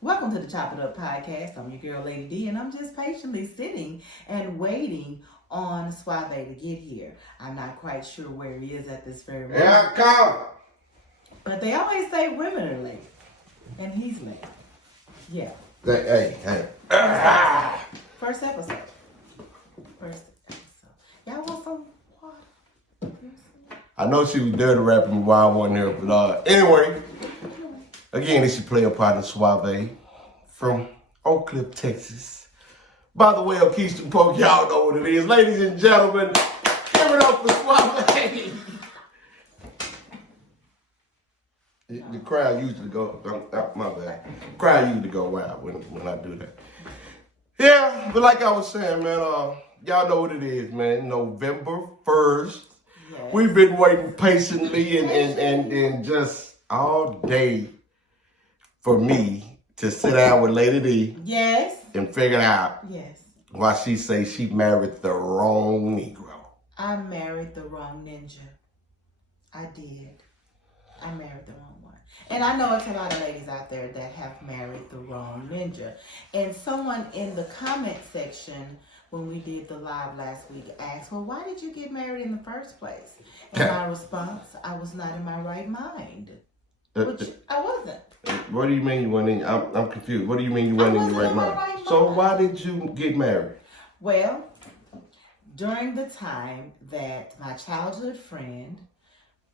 Welcome to the Chop It Up podcast. I'm your girl, Lady D, and I'm just patiently sitting and waiting on Suave to get here. I'm not quite sure where he is at this very moment. Yeah, come. But they always say women are late, and he's late. Yeah. Hey. First episode. Y'all want some water? I know she was dirty rapping while I wasn't here, but anyway, again, it's your player partner Suave from Oak Cliff, Texas. By the way, of Keystone Polk, y'all know what it is. Ladies and gentlemen, give it up for Suave. The crowd usually go, my bad. The crowd usually go wild when I do that. Yeah, but like I was saying, man, y'all know what it is, man. November 1st. Yes. We've been waiting patiently and just all day for me to sit down with Lady D. Yes. And figure out Yes. why she say she married the wrong Negro. I married the wrong ninja. I did. I married the wrong one. And I know it's a lot of ladies out there that have married the wrong ninja. And someone in the comment section when we did the live last week asked, well, why did you get married in the first place? And my response, I was not in my right mind. Which I wasn't. What do you mean you weren't in? I'm confused. What do you mean you weren't in your right mind? So why did you get married? Well, during the time that my childhood friend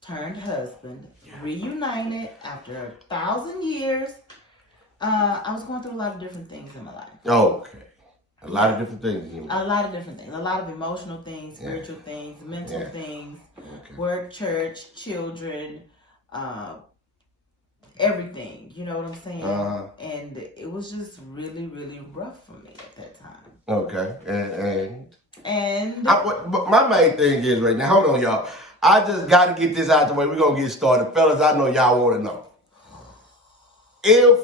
turned husband, reunited after 1,000 years, I was going through a lot of different things in my life. Okay. A lot of different things. A lot of different things. A lot of emotional things, spiritual things, mental things, work, church, children, everything. You know what I'm saying? And it was just really, really rough for me at that time. Okay. And but my main thing is right now, hold on, y'all. I just got to get this out the way. We're going to get started. Fellas, I know y'all want to know. If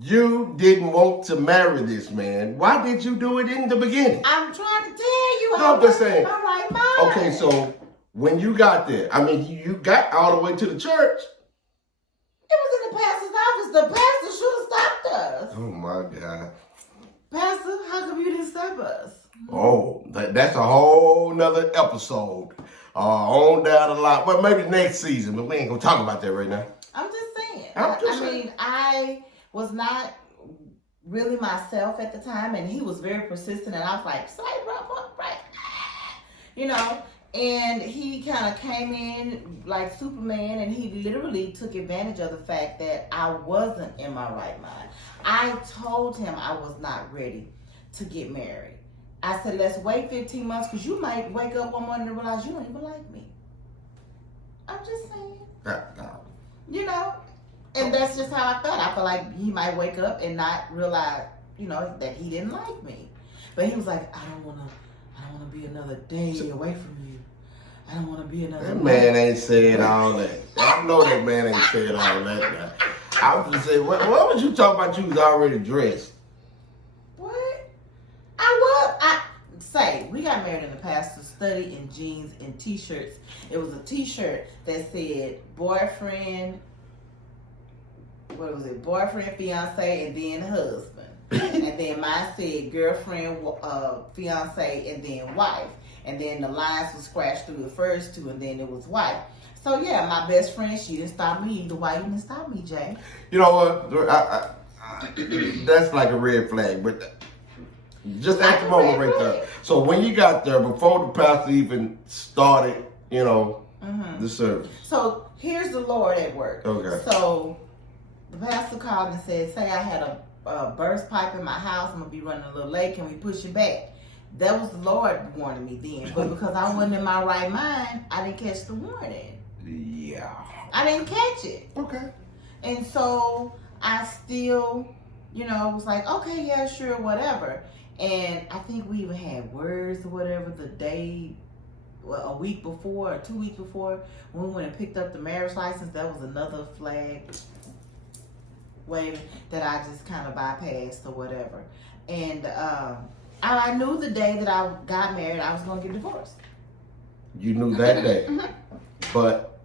you didn't want to marry this man, why did you do it in the beginning? I'm trying to tell you. No, I'm just saying. My right mind. Okay, so when you got there, I mean, you got all the way to the church. It was in the pastor's office. The pastor should have stopped us. Oh, my God. Pastor, how come you didn't stop us? Oh, that's a whole nother episode. On down the line. Well, maybe next season, but we ain't going to talk about that right now. I'm just saying. I mean, I was not really myself at the time, and he was very persistent, and I was like, right. You know, and he kind of came in like Superman, and he literally took advantage of the fact that I wasn't in my right mind. I told him I was not ready to get married. I said, let's wait 15 months because you might wake up one morning and realize you don't even like me. I'm just saying. You know? And that's just how I felt. I felt like he might wake up and not realize, you know, that he didn't like me. But he was like, I don't wanna be another day away from you. I don't wanna be another That man ain't said all that. I know that man ain't said all that now. I was just saying, what was you talking about? You was already dressed. We got married in the pastor's study in jeans and t-shirts. It was a t-shirt that said boyfriend, boyfriend, fiance, and then husband. And then mine said girlfriend, fiance, and then wife. And then the lines were scratched through the first two, and then it was wife. So yeah, my best friend, she didn't stop me either. Why you didn't stop me, Jay? You know what? I that's like a red flag, but just at the moment right there. So when you got there, before the pastor even started, you know, the service. So here's the Lord at work. Okay. So the pastor called and said, say I had a burst pipe in my house. I'm going to be running a little late. Can we push it back? That was the Lord warning me then. But because I wasn't in my right mind, I didn't catch the warning. Yeah. I didn't catch it. Okay. And so I still, you know, was like, okay, yeah, sure, whatever. And I think we even had words or whatever the day, a week before or 2 weeks before, when we went and picked up the marriage license. That was another flag waving that I just kind of bypassed or whatever. And I knew the day that I got married, I was going to get divorced. You knew that day. But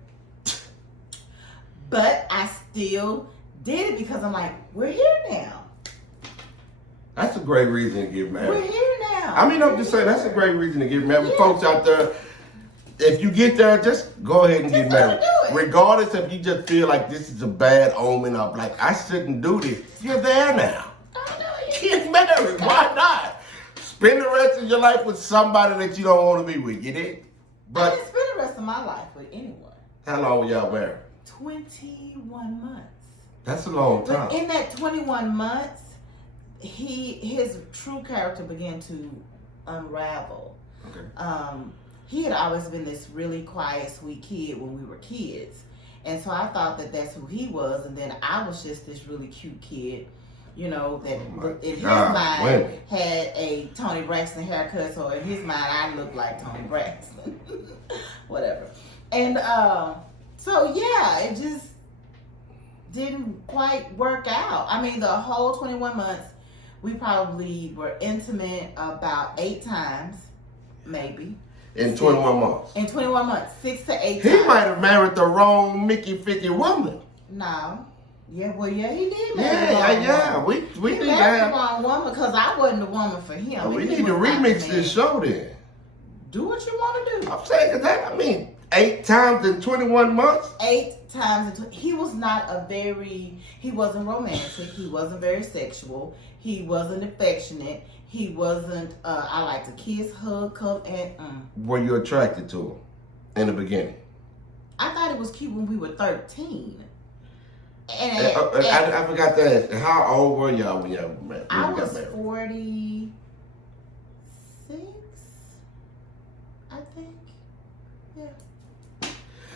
But I still did it because I'm like, we're here now. That's a great reason to get married. We're here now. I mean, I'm just saying that's a great reason to get married. Folks out there, if you get there, just go ahead and get married. Regardless if you just feel like this is a bad omen of like, I shouldn't do this. You're there now. Get married. Why not? Spend the rest of your life with somebody that you don't want to be with. You did? I didn't spend the rest of my life with anyone. How long were y'all married? 21 months. That's a long time. But in that 21 months, his true character began to unravel. Okay. He had always been this really quiet, sweet kid when we were kids. And so I thought that that's who he was. And then I was just this really cute kid, you know, that in his mind had a Tony Braxton haircut. So in his mind, I looked like Tony Braxton. Whatever. And so, yeah, it just didn't quite work out. I mean, the whole 21 months, we probably were intimate about 8 times, maybe. In 21 months. In 21 months, 6 to 8 He times. might have married the wrong Mickey 50 woman. No. Yeah, well, yeah, he did marry the wrong woman. We He need to married the have. wrong woman because I wasn't the woman for him. We He need to was not remix the this man. show then. Do what you want to do. I'm saying, cause that, I mean, 8 times in 21 months? 8 times. He was not he wasn't romantic. He wasn't very sexual. He wasn't affectionate. He wasn't, I like to kiss, hug, cup, and Were you attracted to him in the beginning? I thought it was cute when we were 13. I forgot to ask, how old were y'all when y'all met? I was 46, I think. Yeah.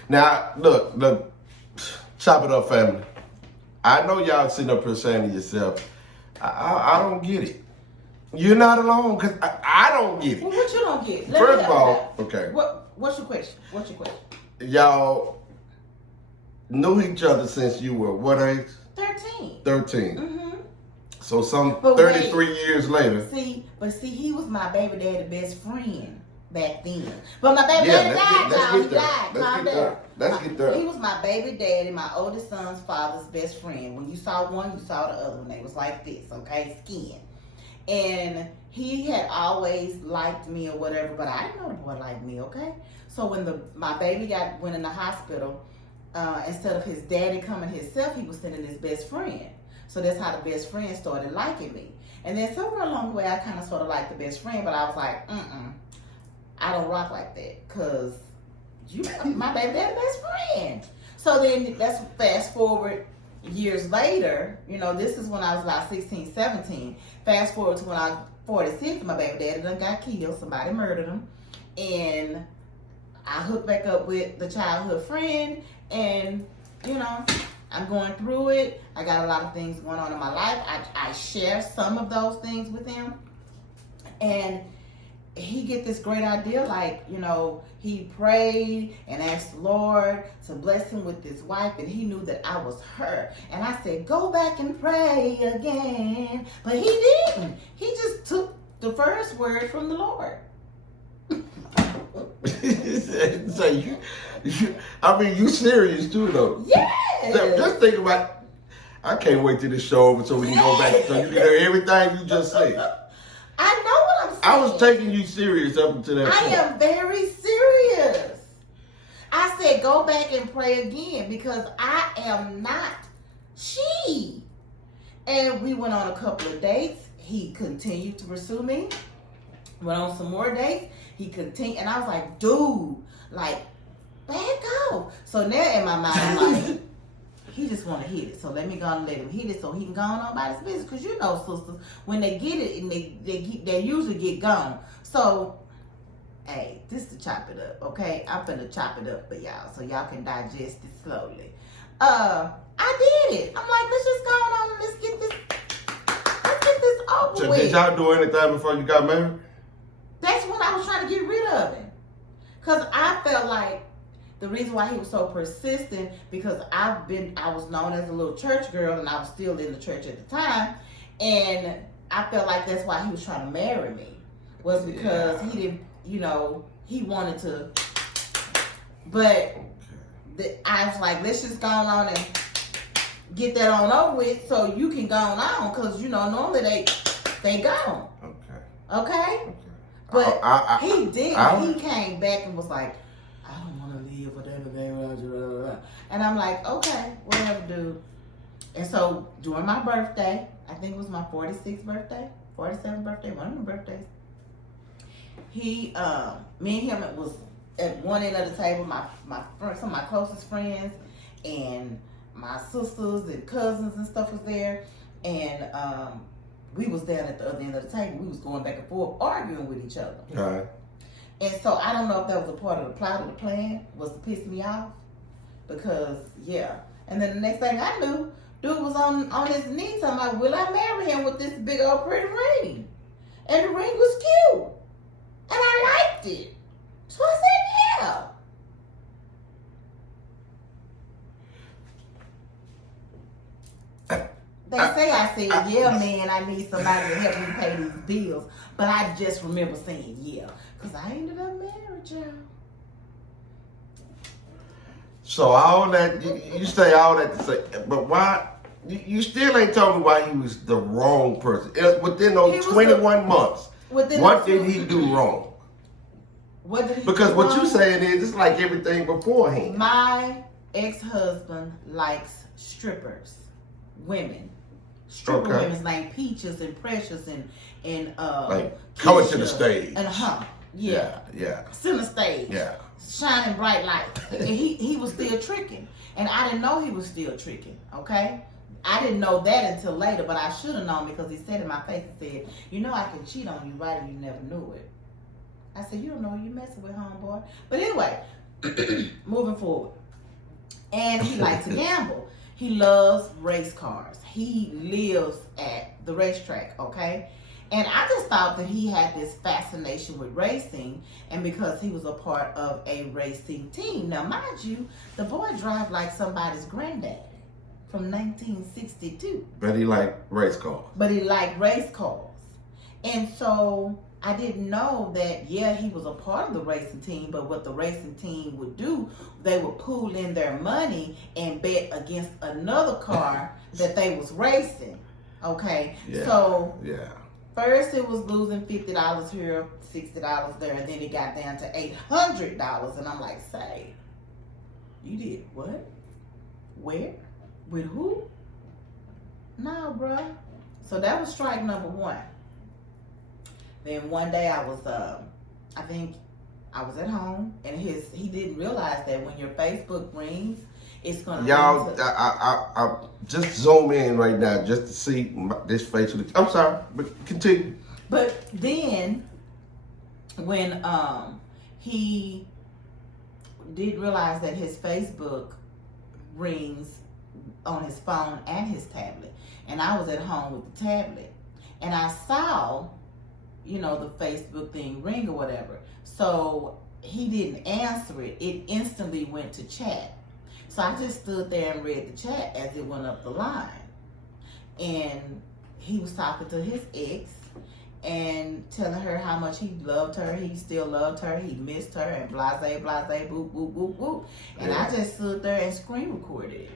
Now, look, chop it up, family. I know y'all sitting up here saying to yourself, I don't get it. You're not alone, because I don't get it. Well, what you don't get? First of all, okay. What's your question? Y'all knew each other since you were what age? 13. 13. Mm-hmm. So some But 33 years later. See, he was my baby daddy's best friend back then. But my baby daddy died, y'all. He died. Calm down. Let's get there. He was my baby daddy, my oldest son's father's best friend. When you saw one, you saw the other one. They was like this, okay? Skin. And he had always liked me or whatever, but I didn't know the boy liked me, okay? So when my baby went in the hospital, instead of his daddy coming himself, he was sending his best friend. So that's how the best friend started liking me. And then somewhere along the way, I kind of sort of liked the best friend, but I was like, I don't rock like that, because you my baby daddy's best friend. So then let's fast forward years later, you know, this is when I was about 16, 17. Fast forward to when I was 46, my baby daddy done got killed. Somebody murdered him. And I hooked back up with the childhood friend, and, you know, I'm going through it. I got a lot of things going on in my life. I share some of those things with him. And he get this great idea, like, you know, he prayed and asked the Lord to bless him with his wife, and he knew that I was her. And I said, go back and pray again. But he didn't. He just took the first word from the Lord. So you serious too, though. Yes. So just think about, I can't wait till the show over so we can go back so you can hear everything you just said. I know what I'm saying. I was taking you serious up until that point. I am very serious. I said go back and pray again because I am not she. And we went on a couple of dates. He continued to pursue me. Went on some more dates. He continued, and I was like, dude, like, back off. So now in my mind, I'm like, he just want to hit it. So let me go and let him hit it so he can go on about his business. Because you know, sisters, when they get it, and they usually get gone. So, hey, this to chop it up, okay? I'm finna chop it up for y'all so y'all can digest it slowly. I did it. I'm like, let's just go on and let's get this over So with. did y'all do anything before you got married? That's when I was trying to get rid of him. Because I felt like the reason why he was so persistent, because I was known as a little church girl, and I was still in the church at the time, and I felt like that's why he was trying to marry me, was because he didn't, you know, he wanted to, but I was like, let's just go on and get that on over with so you can go on, because you know normally they gone. Okay. But he came back and was like, I don't want to live whatever they were. And I'm like, okay, whatever, dude. And so during my birthday, I think it was my 46th birthday, 47th birthday, one of my birthdays. Me and him was at one end of the table. Some of my closest friends and my sisters and cousins and stuff was there, and we was down at the other end of the table. We was going back and forth, arguing with each other. All right. And so I don't know if that was a part of the plot or the plan, was to piss me off, because yeah. And then the next thing I knew, dude was on his knee talking about, will I marry him with this big old pretty ring? And the ring was cute. And I liked it. So I said, yeah. They say I said, yeah, man, I need somebody to help me pay these bills. But I just remember saying, yeah. Because I ended up married, y'all. So all that, you say all that to say, but why, you still ain't told me why he was the wrong person. Within those 21 months, what did he do wrong? What did he Because do what wrong? you saying is, it's like everything beforehand. My ex-husband likes strippers, women. Stripper women's named Peaches and Precious and like coming to the Keisha stage. And Yeah. center stage. Yeah. Shining bright light. And he was still tricking. And I didn't know he was still tricking, okay? I didn't know that until later, but I should have known, because he said in my face, he said, you know I can cheat on you, right? And you never knew it. I said, you don't know who you messing with, homeboy. But anyway, moving forward. And he likes to gamble. He loves race cars. He lives at the racetrack, okay? And I just thought that he had this fascination with racing, and because he was a part of a racing team. Now, mind you, the boy drive like somebody's granddaddy from 1962. But he liked race cars. And so I didn't know that, yeah, he was a part of the racing team, but what the racing team would do, they would pool in their money and bet against another car that they was racing, okay? Yeah. So yeah. First, it was losing $50 here, $60 there, and then it got down to $800. And I'm like, say, you did what? Where? With who? No, bruh. So that was strike number one. Then one day I was, I think I was at home, and he didn't realize that when your Facebook rings, it's gonna. Y'all, I just zoom in right now just to see this face. I'm sorry, but continue. But then, when he did realize that his Facebook rings on his phone and his tablet, and I was at home with the tablet, and I saw, you know, the Facebook thing ring or whatever. So he didn't answer it. It instantly went to chat. So I just stood there and read the chat as it went up the line. And he was talking to his ex and telling her how much he loved her. He still loved her. He missed her, and blase, blase, boop, boop, boop, boop. And I just stood there and screen recorded it.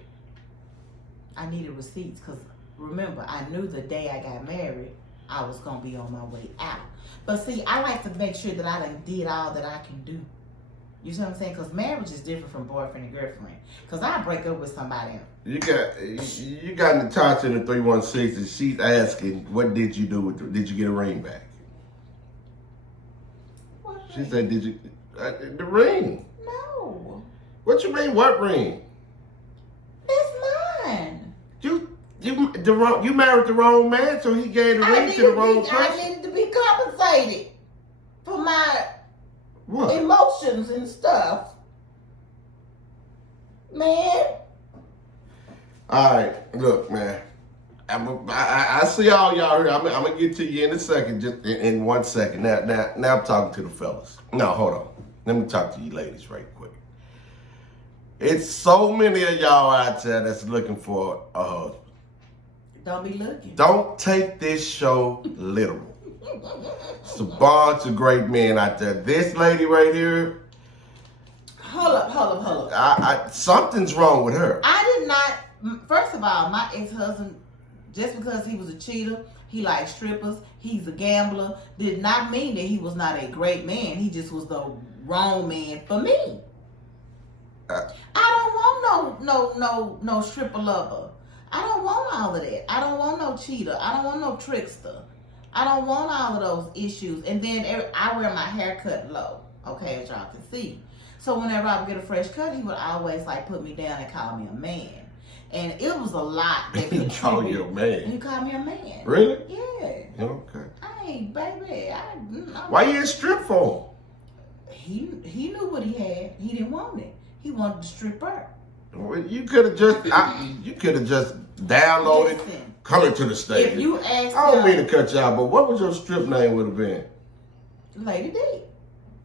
I needed receipts because, remember, I knew the day I got married, I was going to be on my way out. But see, I like to make sure that I done did all that I can do. You see what I'm saying? Because marriage is different from boyfriend and girlfriend. Because I break up with somebody else. You got Natasha in the 316, and she's asking, what did you do with did you get a ring back? What She ring? said, did you, the ring? No. What you mean, what ring? That's mine. You married the wrong man, so he gave the ring to the wrong person. I needed to be compensated for my emotions and stuff. Man. All right, look, man. I see all y'all here. I'm gonna get to you in a second, just in 1 second. Now I'm talking to the fellas. No, hold on. Let me talk to you ladies right quick. It's so many of y'all out there that's looking for a husband. Don't be looking. Don't take this show literal. It's a bunch of great men out there. This lady right here. Hold up. Something's wrong with her. I did not First of all, my ex-husband, just because he was a cheater, he liked strippers, he's a gambler, did not mean that he was not a great man. He just was the wrong man for me. I don't want no stripper lover. I don't want all of that. I don't want no cheater. I don't want no trickster. I don't want all of those issues. And then I wear my hair cut low, okay, as y'all can see. So whenever I would get a fresh cut, he would always like put me down and call me a man. And it was a lot that He called you a man. He called me a man. Really? Yeah. Okay. Hey, baby. Why you in strip for? He knew what he had. He didn't want it. He wanted to strip her. Well, you could have just downloaded. Listen, Coming to the stage. if you ask I don't him, mean to cut you out, but what was your strip name would have been? Lady D.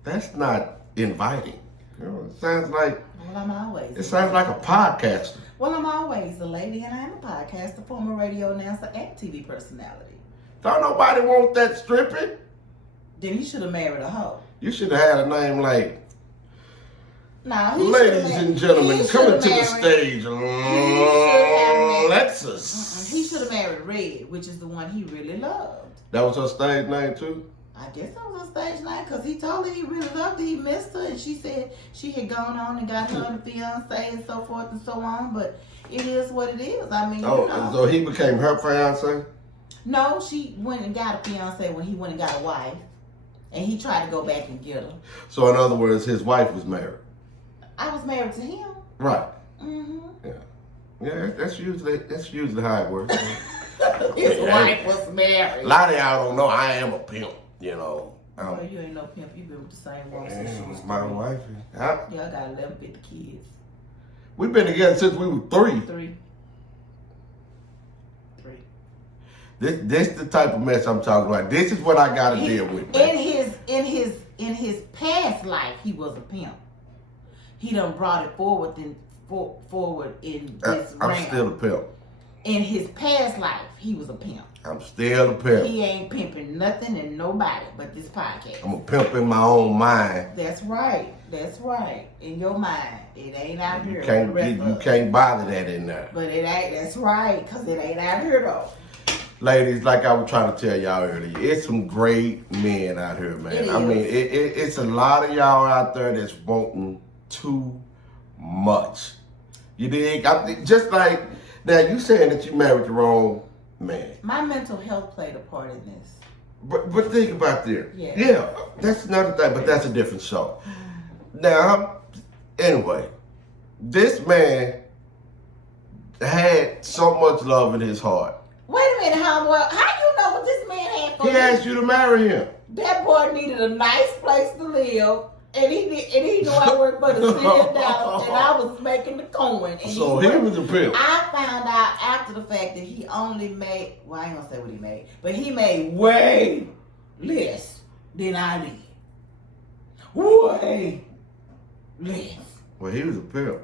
That's not inviting. You know, it sounds like Well, I'm always. it sounds like a podcaster. Well, I'm always a lady, and I'm a podcaster, former radio announcer, and TV personality. Don't nobody want that stripping. Then he should have married a hoe. You should have had a name like, Now, ladies and gentlemen, coming to the stage, Lexus. He should have married Red, which is the one he really loved. That was her stage name too? I guess that was a stage name because he told her he really loved her. He missed her, and she said she had gone on and got her a fiance and so forth and so on. But it is what it is. I mean, Oh, you know. so he became her fiance? No, she went and got a fiance when he went and got a wife, and he tried to go back and get her. So in other words, his wife was married. I was married to him. Right. Mm-hmm. Yeah, that's usually how it works. His wife was married. A lot of y'all don't know I am a pimp, you know. Well, you ain't no pimp. You been with the same woman since she was My 3. wife. Y'all got 11, 50 kids. We've been together since we were 3. 3. This the type of mess I'm talking about. This is what I gotta deal with. Man. In his past life, he was a pimp. He done brought it forward in this I'm realm. still a pimp. In his past life, he was a pimp. I'm still a pimp. He ain't pimping nothing and nobody but this podcast. I'm a pimp in my own mind. That's right. That's right. In your mind, it ain't out here. You can't bother that in there. But it ain't. That's right, because it ain't out here though. Ladies, like I was trying to tell y'all earlier, it's some great men out here, man. It I is. mean, it's a lot of y'all out there that's wanting too much. You dig? Just like, now you saying that you married the wrong man. My mental health played a part in this. But think about this. Yeah. That's another thing, but that's a different show. Now, anyway, this man had so much love in his heart. Wait a minute, homeboy. How you know what this man had for He asked you to marry him. That boy needed a nice place to live, and he knew I worked for the city of Dallas, and I was making the coin. And So he was a pimp. I found out after the fact that he only made, well, I ain't gonna say what he made, but he made way less than I did. Way less. Well, he was a pimp.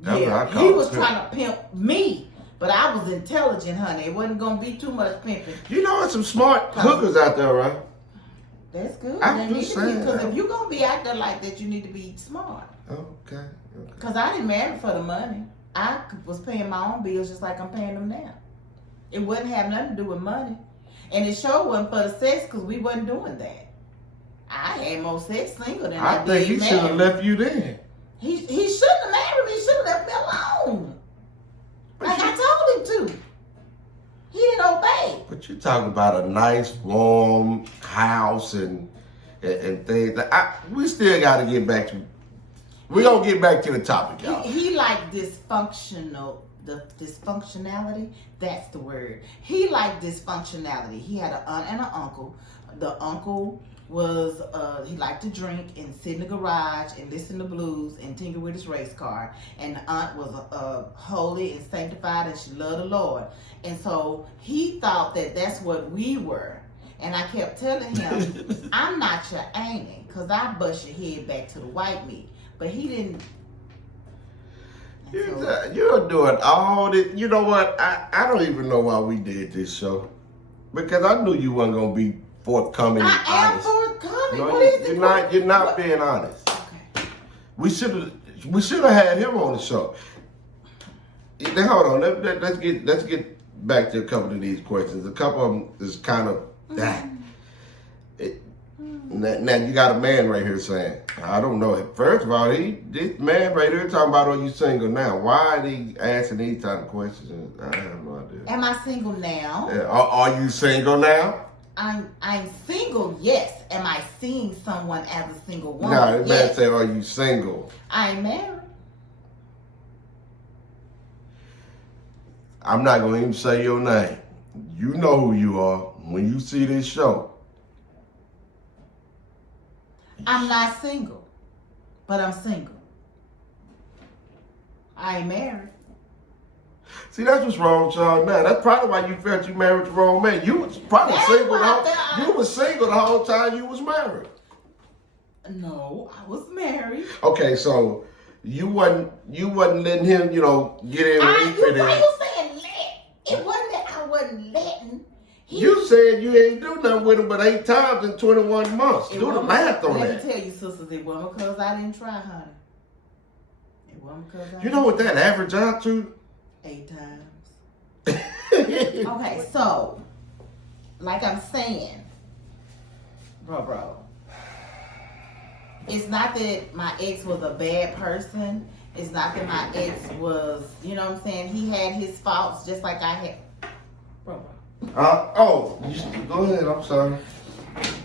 That's what I Yeah, call he a was pimp. trying to pimp me. But I was intelligent, honey. It wasn't gonna be too much pimping. You know, there's some smart hookers out there, right? That's good. I'm just saying. Because if you're gonna be out there like that, you need to be smart. Okay. Because I didn't marry for the money. I was paying my own bills just like I'm paying them now. It wouldn't have nothing to do with money. And it sure wasn't for the sex because we wasn't doing that. I had more sex single than I I did think he should have married. left you then. He shouldn't have married me. He should have left me alone. Like I told him to. He didn't obey. But you're talking about a nice, warm house and things. We still got to get back to. We're gonna get back to the topic, y'all. He liked dysfunctionality. That's the word. He liked dysfunctionality. He had an aunt and an uncle. The uncle was he liked to drink and sit in the garage and listen to blues and tinker with his race car. And the aunt was holy and sanctified and she loved the Lord. And so he thought that that's what we were. And I kept telling him, I'm not your auntie, because I bust your head back to the white meat. But he didn't. You're doing all this. You know what? I don't even know why we did this show. Because I knew you weren't going to be forthcoming and I am honest. forthcoming. No, What is it? you're not being honest. Okay. We should have had him on the show. Now, hold on. Let's get back to a couple of these questions. A couple of them is kind of that. Now you got a man right here saying, I don't know. First of all, this man right here talking about, are you single now? Why are they asking these type of questions? I have no idea. Am I single now? Are you single now? I'm single, yes. Am I seeing someone as a single woman? No, the man yes. said, are you single? I'm married. I'm not going to even say your name. You know who you are when you see this show. I'm not single, but I'm single. I ain't married. See, that's what's wrong with y'all now. That's probably why you felt you married the wrong man. You was probably single. You was single the whole time you was married. No, I was married. Okay, so you wasn't letting him, get in and eat with him. Why you saying let? It wasn't that I wasn't letting. You said you ain't do nothing with him but 8 times in 21 months. Do the math on that. Let me tell you, sisters, it wasn't because I didn't try, honey. It wasn't because I You know what that average out to? 8 times. Okay, so, like I'm saying, bro, it's not that my ex was a bad person. It's not that my ex was, you know what I'm saying? He had his faults just like I had. Bro. Go ahead. I'm sorry.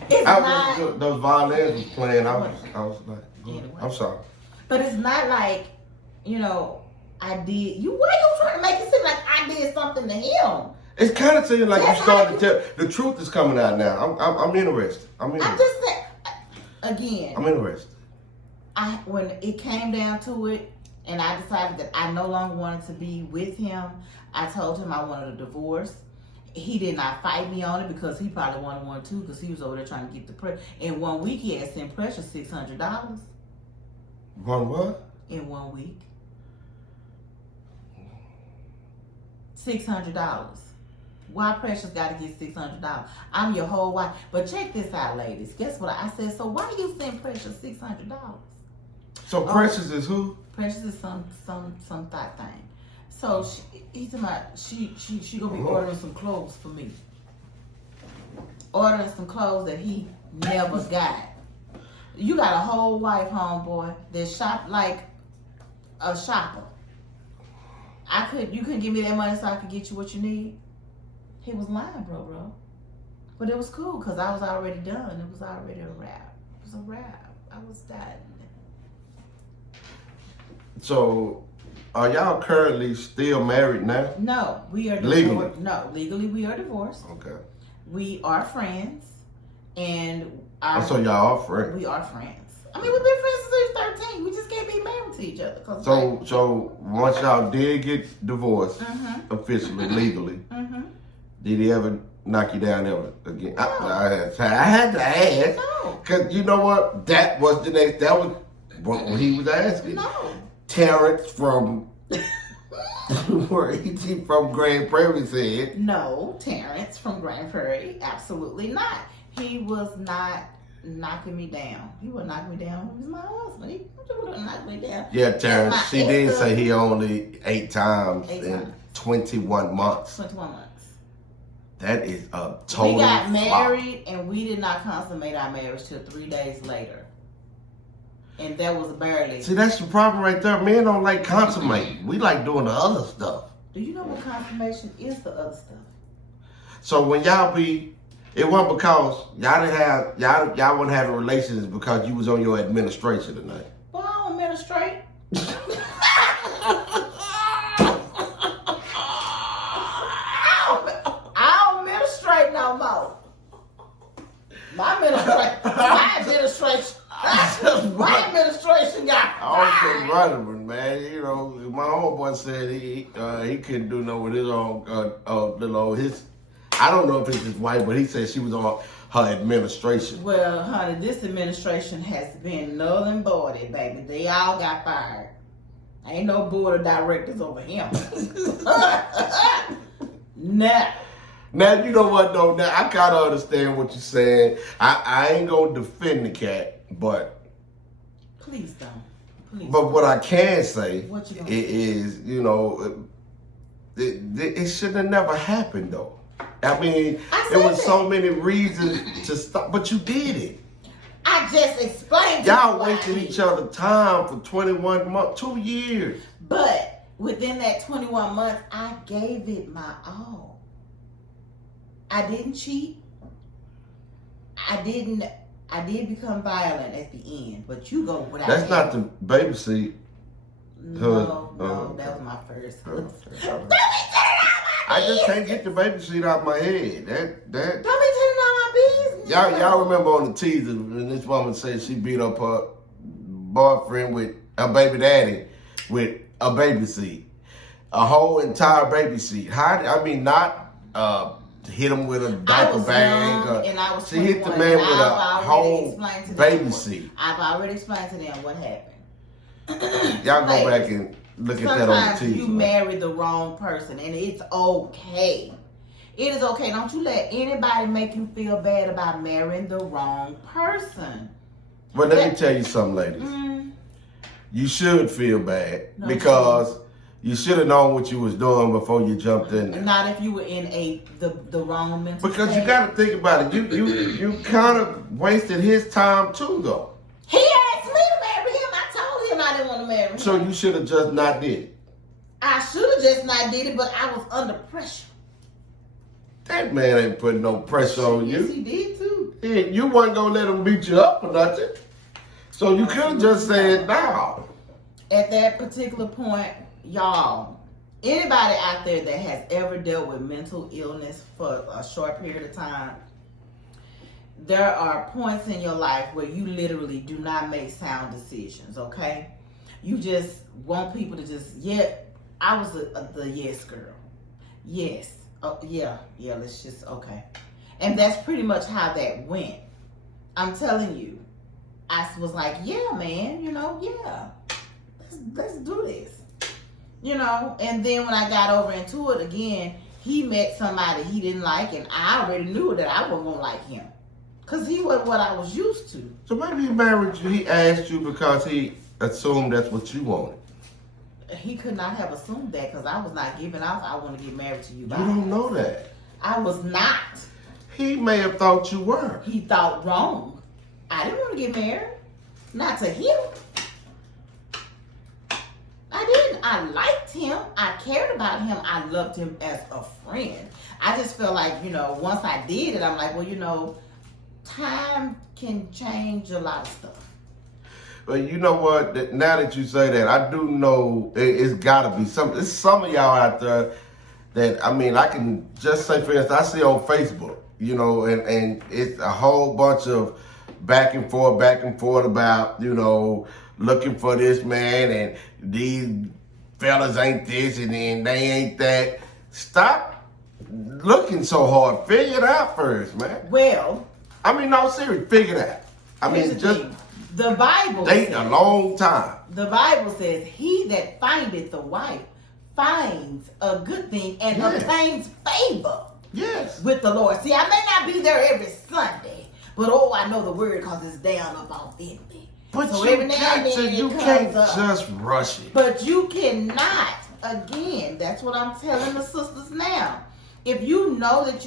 Those violins was playing. I was like, anyway. I'm sorry. But it's not like, I did. Why you trying to make it seem like I did something to him? It's kind of seeming like you started to tell. The truth is coming out now. I'm interested. I'm just saying. Again. I'm interested. When it came down to it, and I decided that I no longer wanted to be with him, I told him I wanted a divorce. He did not fight me on it because he probably wanted one too, because he was over there trying to get the pressure. In 1 week, he had sent Precious $600. One what? In 1 week. $600. Why Precious got to get $600? I'm your whole wife. But check this out, ladies. Guess what? I said, so why you send Precious $600? So Precious is who? Precious is some thought thing. So he's talking about she gonna be ordering some clothes for me. Ordering some clothes that he never got. You got a whole wife, homeboy, that shop like a shopper. You couldn't give me that money so I could get you what you need. He was lying, bro. But it was cool because I was already done. It was already a wrap. It was a wrap. I was done. So, are y'all currently still married now? No, we are divorced. Legally? No, legally we are divorced. Okay. We are friends, and so y'all are friends. We are friends. I mean, we've been friends since we were 13. We just can't be married to each other. So once y'all did get divorced, officially, legally, did he ever knock you down ever again? No. I had to ask. No. Because you know what? That was what he was asking. No. Terrence from from Grand Prairie said. No, Terrence from Grand Prairie, absolutely not. He was not knocking me down. He would knock me down. He was my husband. He would knock me down. Yeah, Terrence. She did say he only 8 times in 21 months. 21 months. That is a total. We got married and we did not consummate our marriage till 3 days later. And that was barely. See, that's the problem right there. Men don't like consummate. We like doing the other stuff. Do you know what consummation is, the other stuff? So when y'all it wasn't because y'all wasn't having relations because you was on your administration tonight. Well, I don't administrate. I don't administrate no more. My administration. My administration got fired. I was just running, but man, my homeboy said he couldn't do no with his own his. I don't know if it's his wife, but he said she was on her administration. Well, honey, this administration has been null and voided, baby. They all got fired. Ain't no board of directors over him. Nah. Now, you know what, though? Now, I kind of understand what you're saying. I ain't going to defend the cat, but... Please don't. Please but what I can say what you is, it shouldn't have never happened though. I mean, I there said was so many reasons to stop, but you did it. I just explained to Y'all you why I wasted did. each other time for 21 months, 2 years. But within that 21 months, I gave it my all. I didn't cheat. I did become violent at the end, but you go without. That's not the baby seat. No, Oh, that was my first. Oh, Don't be telling all my I just business. can't get the baby seat out my head. Don't be telling all my business. Y'all remember on the teaser when this woman said she beat up her boyfriend with her baby daddy with a baby seat, a whole entire baby seat. Not hit him with a diaper bag. And I was she hit the 21, man and with a I've already whole explained to them baby what- seat. I've already explained to them what happened. Y'all go Ladies, back and look at that on the sometimes teaser. you married the wrong person, and it's okay. It is okay. Don't you let anybody make you feel bad about marrying the wrong person. But let me tell you something, ladies. You should feel bad because you should have known what you was doing before you jumped in there. Not if you were in the wrong mental Because state. you got to think about it. You kind of wasted his time too, though. He asked me to marry him. I told him I didn't want to marry him. So you should have just not did it. I should have just not did it, but I was under pressure. That man ain't putting no pressure on Yes, you. he did too. You wasn't gonna let him beat you up or nothing. So you could have just said no. At that particular point, y'all, anybody out there that has ever dealt with mental illness for a short period of time, there are points in your life where you literally do not make sound decisions, okay? You just want people to just, I was the yes girl. Yes. Oh, yeah, let's just, okay. And that's pretty much how that went. I'm telling you. I was like, yeah, man, let's do this. And then when I got over into it again, he met somebody he didn't like, and I already knew that I wasn't going to like him. Because he wasn't what I was used to. So maybe he married you. He asked you because he assumed that's what you wanted. He could not have assumed that because I was not giving off, I want to get married to you. You don't know that. I was not. He may have thought you were. He thought wrong. I didn't want to get married. Not to him. I didn't. I liked him. I cared about him. I loved him as a friend. I just felt like, once I did it, I'm like, well, time can change a lot of stuff. But you know what? Now that you say that, I do know it's got to be some. There's some of y'all out there that, I can just say, for instance, I see on Facebook, and it's a whole bunch of back and forth about, looking for this man and these fellas ain't this and then they ain't that. Stop looking so hard. Figure it out first, man. Well, No, seriously, figure it out. here's the just thing. The Bible date a long time. The Bible says, he that findeth a wife finds a good thing and obtains favor with the Lord. See, I may not be there every Sunday, but I know the word because it's down up off in me. But so you every now and then you it can't comes up. just rush it. But you cannot. Again, that's what I'm telling the sisters now. If you know that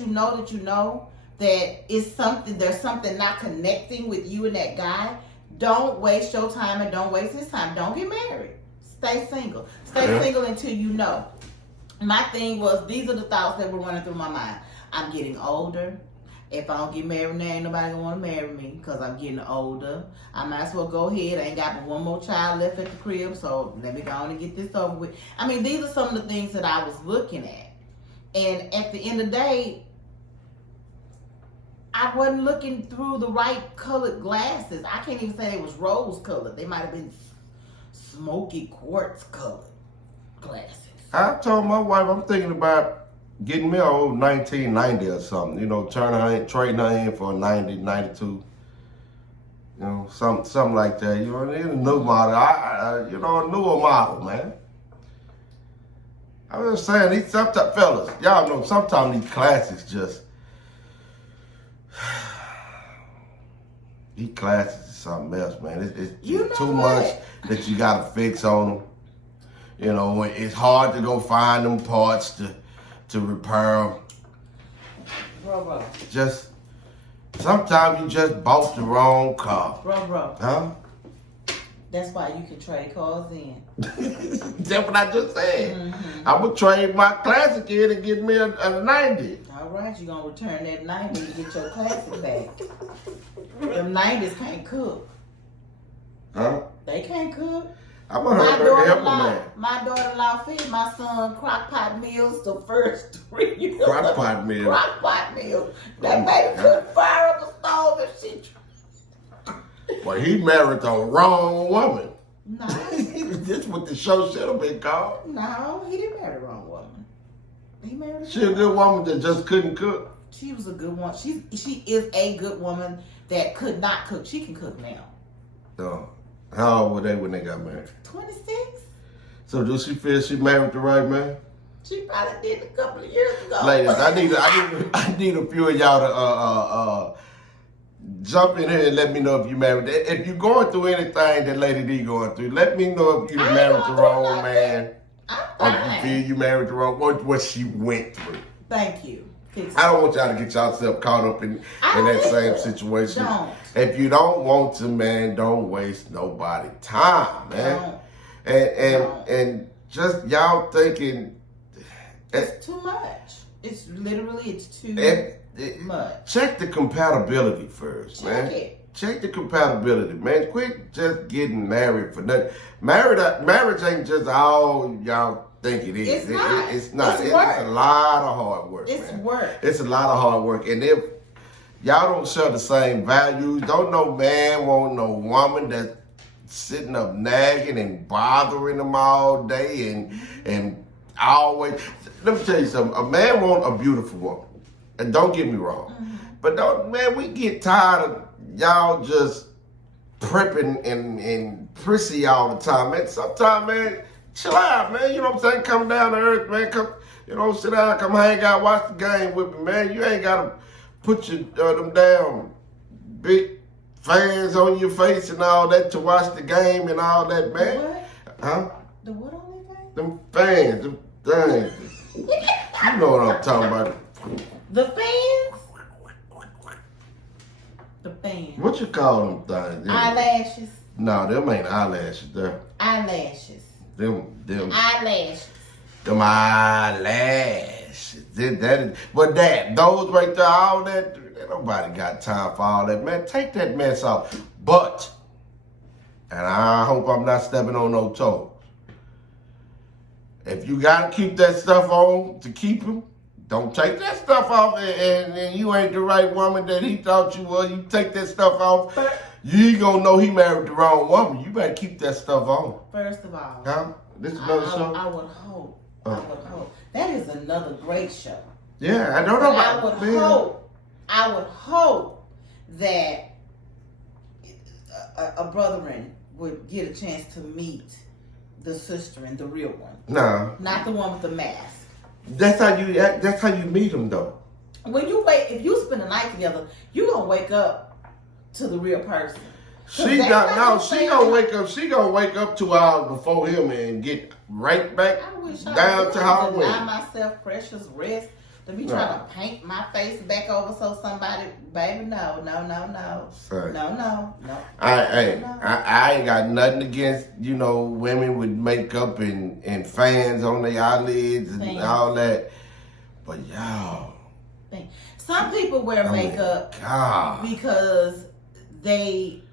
that it's something, there's something not connecting with you and that guy, don't waste your time and don't waste his time. Don't get married. Stay single. Stay single until you know. My thing was, these are the thoughts that were running through my mind. I'm getting older. If I don't get married now, ain't nobody gonna want to marry me because I'm getting older. I might as well go ahead. I ain't got but one more child left at the crib, so let me go on and get this over with. These are some of the things that I was looking at. And at the end of the day, I wasn't looking through the right colored glasses. I can't even say they was rose colored. They might have been smoky quartz colored glasses. I told my wife I'm thinking about getting me an old 1990 or something. Trading her in for a 90, 92. Something like that. A new model. A newer model, man. I was just saying, these sometimes, fellas, y'all know sometimes these classics just. These classics is something else, man. It's too much that you gotta fix on them. You know, it's hard to go find them parts to repair them. Bro. Just, sometimes you just bought the wrong car. Bro. Huh? That's why you can trade cars in. That's what I just said. Mm-hmm. I would trade my classic in and get me a 90. All right, you're going to return that 90 to get your classic back. Them 90s can't cook. Huh? They can't cook. I'm going to help a man. My daughter-in-law fed my son crock-pot meals the first 3 years. Crock-pot meals. Crock-pot meals. That baby couldn't fire up the stove if she... Well, he married the wrong woman. No. This what the show should have been called. No, he didn't marry the wrong woman. He married She a good woman that just couldn't cook. She was a good one. She is a good woman that could not cook. She can cook now. Oh. How old were they when they got married? 26. So do she feel she married the right man? She probably did a couple of years ago. Ladies, I need a few of y'all to jump in here and let me know if you married. If you're going through anything that Lady D going through, let me know if you married the wrong man. Or you feel you married the wrong, what she went through. Thank you. I don't want y'all to get yourself caught up in that same situation. Don't. If you don't want to, man, don't waste nobody time, man. Don't. And just y'all thinking It's too much. It's too much. Check the compatibility first, man. Check the compatibility, man. Quit just getting married for nothing. Marriage ain't just all y'all think it is. It's not. It's not. It's It's work. a lot of hard work. It's man. work. It's a lot of hard work. And if y'all don't share the same values, don't no man want no woman that's sitting up nagging and bothering them all day and always. Let me tell you something. A man want a beautiful woman. And don't get me wrong. But we get tired of y'all just prepping and prissy all the time, man. Sometimes, man, chill out, man. You know what I'm saying? Come down to earth, man. Come, sit down, come hang out, watch the game with me, man. You ain't got to put your them damn big fans on your face and all that to watch the game and all that, man. The what? Huh? The what only thing? Them fans, them things. You know what I'm talking about. The fans? The fans. What you call them things? Eyelashes. No, them ain't eyelashes. Them Eyelashes. Eyelashes. But those right there, all that, nobody got time for all that, man. Take that mess off. But, and I hope I'm not stepping on no toes. If you gotta keep that stuff on to keep him, don't take that stuff off and you ain't the right woman that he thought you was. You take that stuff off, you gonna know he married the wrong woman. You better keep that stuff on. First of all, Huh? This is another show? I would hope. I would hope. That is another great show. Yeah, I don't know about I would hope that a brethren would get a chance to meet the sister and the real one. No. Not the one with the mask. That's how you meet them though. If you spend the night together, you gonna wake up to the real person. She gonna wake up 2 hours before him and get right back down to how it deny went. myself precious rest to be trying to paint my face back over so somebody, baby, no. Sorry. No. I ain't got nothing against, women with makeup and fans on their eyelids and all that. But y'all. Some people wear makeup because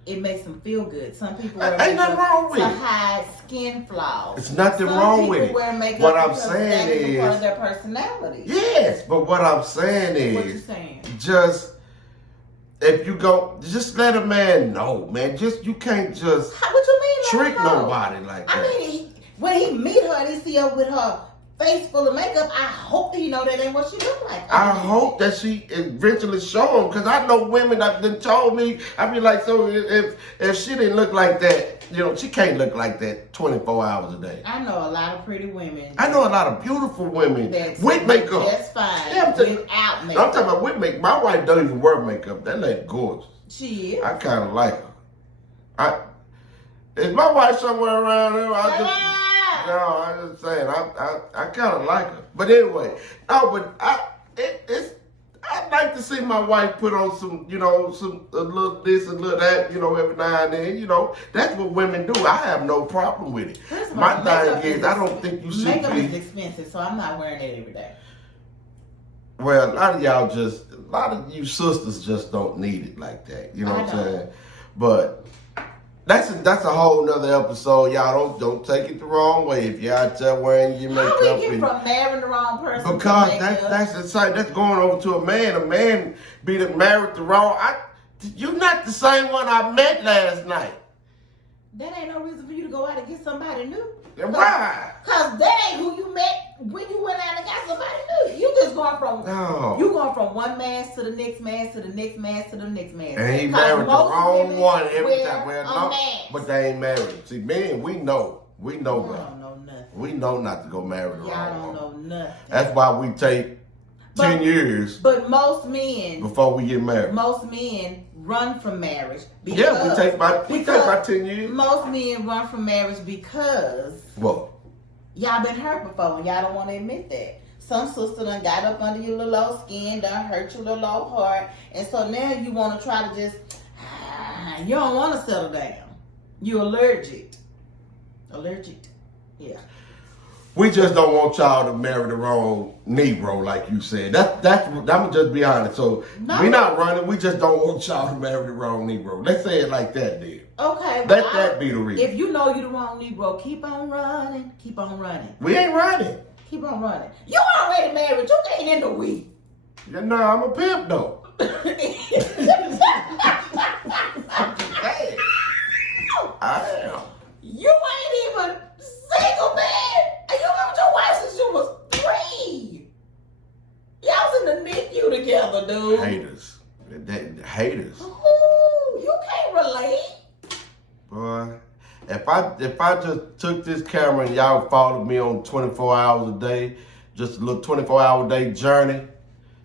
it makes them feel good. Some people wear makeup to hide skin flaws. It's nothing wrong with it. Some people wear makeup what I'm because saying that is is part of their personality. Yes, but what I'm saying is What you saying? just if you go, just let a man know, man. You can't just What you mean? trick nobody like that. I mean, when he meet her and he see her with her face full of makeup, I hope that he know that ain't what she look like. I hope that she eventually show him, because I know women that done told me, I be like, so if she didn't look like that, she can't look like that 24 hours a day. I know a lot of pretty women. I know a lot of beautiful women with makeup. That's fine. Yeah, without makeup. I'm talking about with makeup. My wife don't even wear makeup. That lady gorgeous. She is. I kind of like her. Is my wife somewhere around here? No, I'm just saying, I kind of like her. But anyway, no, but I'd like to see my wife put on some, a little this, a little that, every now and then, That's what women do. I have no problem with it. My thing is, I don't think you should makeup be. is expensive, so I'm not wearing it every day. Well, a lot of you sisters just don't need it like that. You know what I'm saying? But that's a whole nother episode. Y'all don't take it the wrong way. If you're out there wearing your makeup. How we get from marrying the wrong person? Because that's the same. That's going over to a man. A man be married the wrong. You're not the same one I met last night. That ain't no reason for you to go out and get somebody new. Why? Because that ain't who you met when you went out and got somebody new. You just going from one man to the next man to the next man to the next man. And he married the wrong one every time. But they ain't married. See, men, we know. We know y'all that. don't know nothing. We know not to go marry the wrong one. Y'all don't know nothing. That's why we take 10 years. But most men, before we get married. Most men run from marriage. We take about 10 years. Most men run from marriage because y'all been hurt before and y'all don't want to admit that. Some sister done got up under your little old skin, done hurt your little old heart, and so now you want to try to just, you don't want to settle down. You're allergic. Yeah. We just don't want y'all to marry the wrong Negro, like you said. I'm gonna just be honest. So we're not running. We just don't want y'all to marry the wrong Negro. Let's say it like that, then. Okay. Let that be the reason. If you know you're the wrong Negro, keep on running. Keep on running. We ain't running. Keep on running. You already married. You ain't in the we. Yeah, no, I'm a pimp though. I'm just saying. I am. You ain't even single, man. And you been with your wife since you was 3. Y'all was in the NICU together, dude. Haters. Ooh, you can't relate. Boy, if I just took this camera and y'all followed me on 24 hours a day, just a little 24-hour day journey,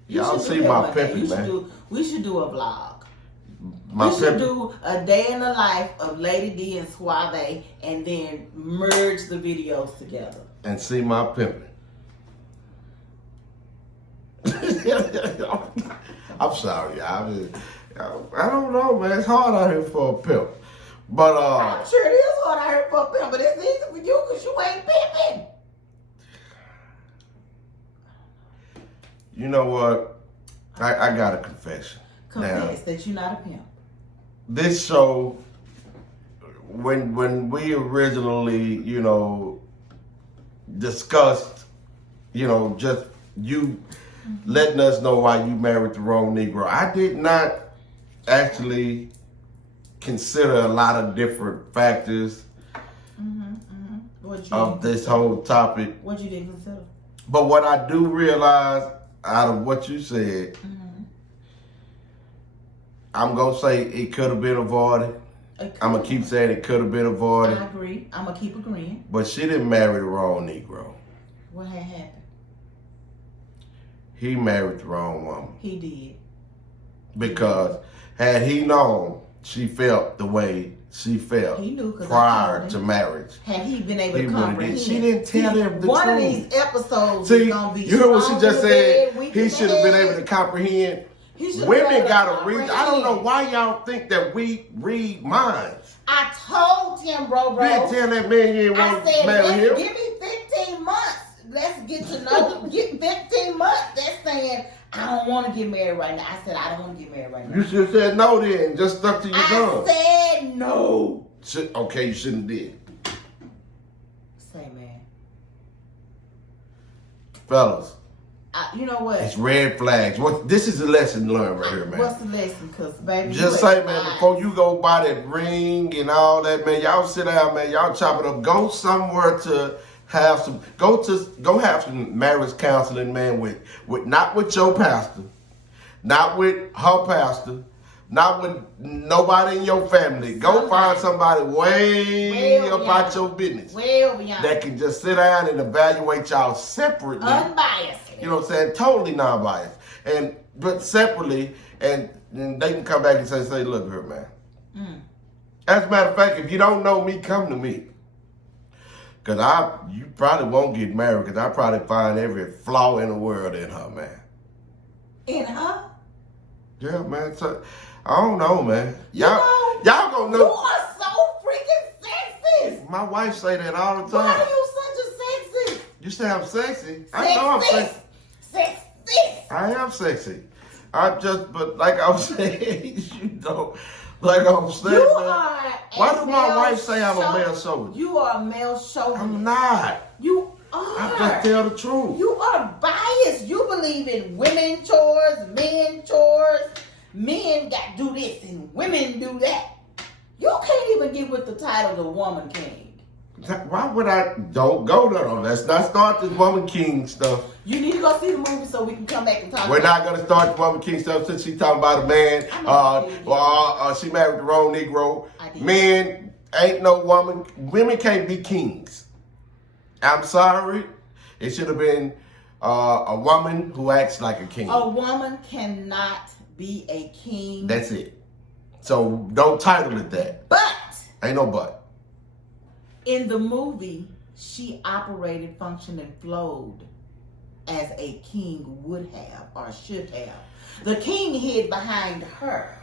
y'all see my pimping, man. We should do a vlog. We should do a day in the life of Lady D and Suave and then merge the videos together. And see my pimping. I'm sorry, I don't know, man. It's hard out here for a pimp. But I'm sure it is hard out here for a pimp, but it's easy for you because you ain't pimping. You know what? I got a confession. Confess that you're not a pimp. This show, when we originally, discussed, just you letting us know why you married the wrong Negro, I did not actually consider a lot of different factors of this whole topic. What you didn't consider? But what I do realize out of what you said, I'm going to say it could have been avoided. I'm going to keep saying it could have been avoided. I agree. I'm going to keep agreeing. But she didn't marry the wrong Negro. What had happened? He married the wrong woman. He did. Because had he known she felt the way she felt prior to marriage. Had he been able to comprehend. She didn't tell him the truth. One of these episodes is going to be you heard what she just said? He should have been able to comprehend. Women got to read. I don't know why y'all think that we read minds. I told him, bro. You didn't tell that man you didn't want to marry him. Give me 15 months. Let's get to know. Get 15 months. That's saying, I don't want to get married right now. I said, I don't want to get married right now. You should have said no then. Just stuck to your gun. I said no. Okay, you shouldn't have did. Say, man. Fellas. You know what? It's red flags. This is a lesson learned right here, man. What's the lesson? Because, baby, just say, man, before you go buy that ring and all that, man, y'all sit down, man. Y'all chop it up. Go somewhere to have some. Go have some marriage counseling, man. With not with your pastor, not with her pastor, not with nobody in your family. Go find somebody way about your business. Way over yonder. That can just sit down and evaluate y'all separately. Unbiased. You know what I'm saying? Totally non-biased. But separately, and they can come back and say, look here, man. As a matter of fact, if you don't know me, come to me. Because you probably won't get married because I probably find every flaw in the world in her, man. In her? Yeah, man. So, I don't know, man. Y'all gonna know. You are so freaking sexist. My wife say that all the time. Why are you such a sexist? You say I'm sexy? I know I'm sexy. Sexist. I am sexy. But like I was saying, like I'm saying, You man, are. why do my wife say I'm a male chauvinist? You are a male chauvinist. I'm not. You are. I just tell the truth. You are biased. You believe in women chores, men chores. Men got to do this and women do that. You can't even get with the title the woman king. Why would I? Don't go there. Let's not start this woman king stuff. You need to go see the movie so we can come back and talk. We're not gonna start the woman king stuff since she talking about a man. She married the wrong Negro. Men ain't no woman. Women can't be kings. I'm sorry. It should have been a woman who acts like a king. A woman cannot be a king. That's it. So don't title it that. But Ain't no but. in the movie, she operated, functioned, and flowed as a king would have or should have. The king hid behind her.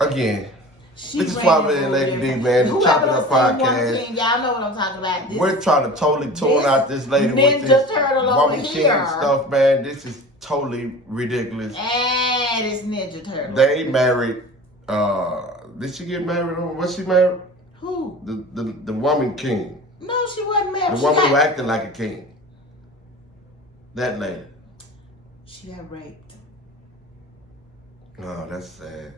Again, She this is ran Suave it and Lady over D, there. man. The Whoever Chop It done Up said woman podcast. king, y'all know what I'm talking about. This, We're trying to totally tune out this lady with Ninja this Turtle over woman king here. stuff, man. This is totally ridiculous. and it's Ninja Turtle. They married. Did she get married? Was she married? Who? The woman king. No, she wasn't married. The woman who acted like a king. That lady. She got raped. Oh, that's sad.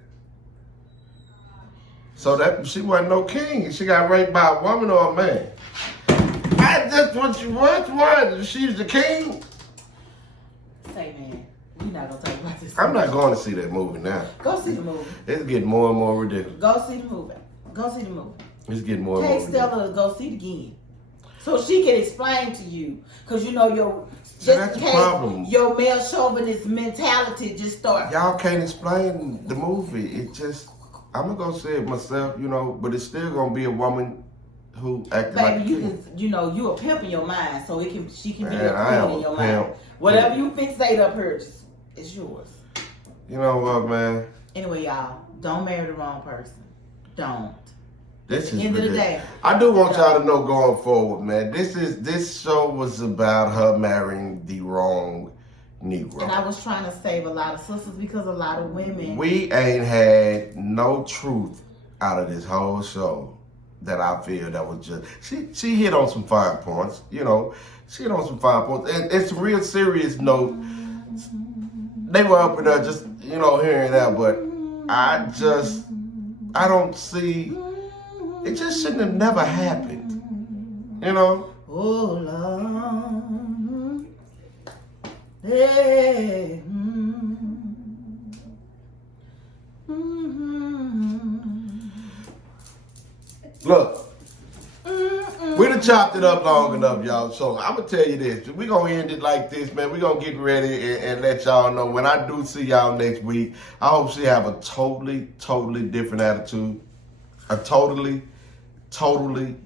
So that she wasn't no king. She got raped by a woman or a man. That's what you want. She's the king. Say, man, we're not gonna talk about this. I'm not going to see that movie now. Go see the movie. It's getting more and more ridiculous. Go see the movie. Go see the movie. It's getting more and Take more ridiculous. Stella to go see it again, so she can explain to you. Cause you know your So that's the problem. Your male chauvinist mentality just starts. Y'all can't explain the movie. It just, I'm gonna go say it myself, but it's still gonna be a woman who acted like a Baby, king. you a pimp in your mind, so she can be Man, I a am queen in a your pimp. mind. Whatever you fixate up her, it's yours. You know what, man? Anyway, y'all, don't marry the wrong person. Don't. This is End of the ridiculous. day. I do want y'all to know going forward, man. This show was about her marrying the wrong Negro. And I was trying to save a lot of sisters because a lot of women. We ain't had no truth out of this whole show that I feel that was just she hit on some fine points, She hit on some fine points. And it's a real serious note. They were up in there just, hearing that, but I don't see it just shouldn't have never happened. Oh Lord. Hey. Look, we done chopped it up long enough, y'all. So I'm gonna tell you this. We're gonna end it like this, man. We're gonna get ready and let y'all know when I do see y'all next week. I hope she have a totally different attitude. A totally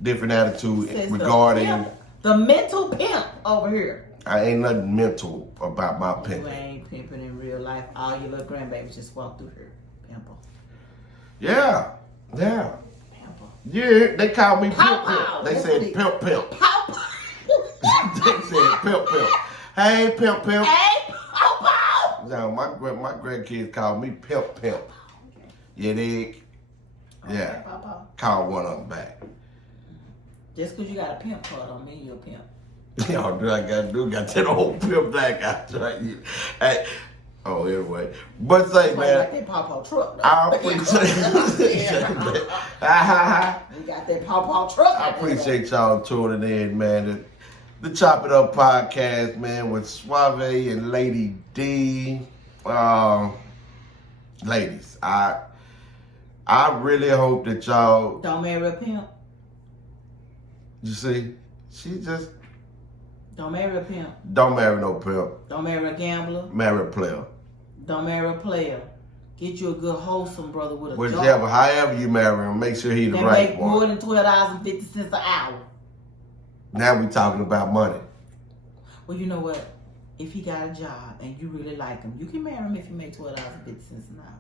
different attitude regarding the mental pimp over here. I ain't nothing mental about my You pimping. ain't pimping in real life. All your little grandbabies just walk through here. Pimple. Yeah. Pimple. Yeah, they called me Pow, pimp. pow. They That's said what pimp. Pow. They said pimp. Hey, pimp. Hey, pow, pow. No, my grandkids call me pimp. Yeah, they, yeah, Pow, pow. call one of them back. Just because you got a pimp card don't mean you're a pimp. Y'all do I got that old pimp black out right here. Hey, anyway. But say, Like man, that pow truck. Though. I appreciate You got that pow truck. I appreciate y'all tuning in, man. The Chop It Up podcast, man, with Suave and Lady D. Ladies, I really hope that y'all, Don't marry a pimp. you see, she just Don't marry a pimp. don't marry no pimp. Don't marry a gambler. Marry a player. Don't marry a player. Get you a good wholesome brother with a Whichever, job. however you marry him, make sure he the That right make more one. than $12.50 an hour. Now we talking about money. Well, you know what? If he got a job and you really like him, you can marry him if you make $12.50 an hour.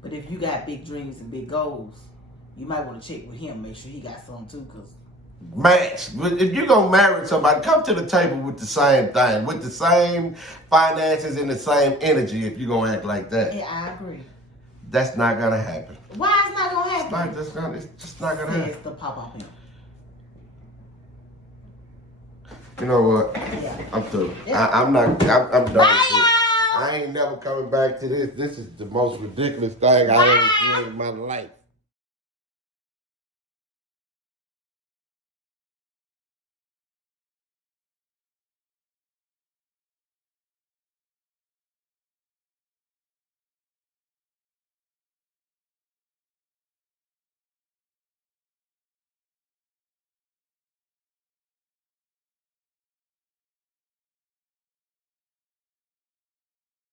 But if you got big dreams and big goals, you might want to check with him, make sure he got some too, cause Match. If you're gonna marry somebody, come to the table with the same thing, with the same finances and the same energy. If you're gonna act like that, yeah, I agree. that's not gonna happen. Why it's not gonna happen? It's just not gonna happen. Says the pop-up him. You know what? Yeah. I'm through. Yeah. I'm done. Bye, with this. y'all. I ain't never coming back to this. This is the most ridiculous thing I ever seen in my life.